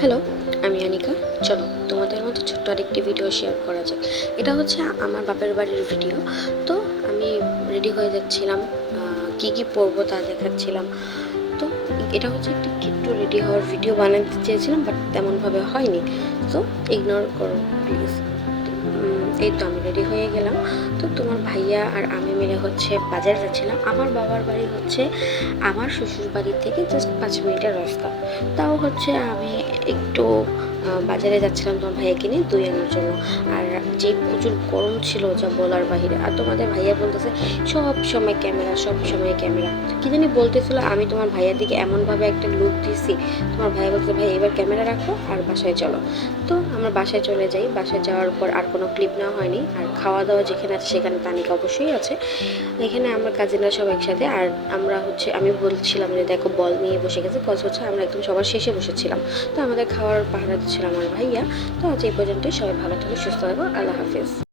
Hello, আমি অনিকা। চলো তোমাদের মধ্যে ছোট্ট আরেকটি ভিডিও শেয়ার করা যাক। এটা হচ্ছে আমার বাপের বাড়ির ভিডিও। তো আমি রেডি হয়ে যাচ্ছিলাম, কি কি পরবো তা দেখাচ্ছিলাম। তো এটা হচ্ছে একটি কিট্টু রেডি হওয়ার ভিডিও বানাতে চেয়েছিলাম, বাট তেমনভাবে হয়নি। তো ইগনোর করো প্লিজ। এই তো আমি রেডি হয়ে গেলাম। তো তোমার ভাইয়া আর আমি মিলে হচ্ছে বাজারে যাচ্ছিলাম। আমার বাবার বাড়ি হচ্ছে আমার শ্বশুর বাড়ি থেকে জাস্ট 5 মিনিটের রাস্তা। তাও হচ্ছে আমি একটু বাজারে যাচ্ছিলাম তোমার ভাইয়াকে নিয়ে দই আনার জন্য। আর যে প্রচুর গরম ছিল যা বলার বাহিরে। আর তোমাদের ভাইয়া বলতেছে সব সময় ক্যামেরা, সব সময় ক্যামেরা, কি জানি বলতেছিল। আমি তোমার ভাইয়ার দিকে এমনভাবে একটা লুক দিয়েছি, তোমার ভাইয়া বলতেছে ভাই এবার ক্যামেরা রাখো আর বাসায় চলো। তো আমরা বাসায় চলে যাই। বাসায় যাওয়ার পর আর কোনো ক্লিপ নেওয়া হয়নি। আর খাওয়া দাওয়া যেখানে আছে সেখানে তানিকা অবশ্যই আছে। এখানে আমরা কাজিনরা সব একসাথে। আর আমরা হচ্ছে আমি বলছিলাম যে দেখো বল নিয়ে বসে গেছে, কজ হচ্ছে আমরা একদম সবার শেষে বসেছিলাম। তো আমাদের খাওয়ার পাহারা ছিল আমার ভাইয়া। তো আজ এই পর্যন্তই। সবাই ভালো থাকো, সুস্থ থাকো। আল্লাহ হাফিজ।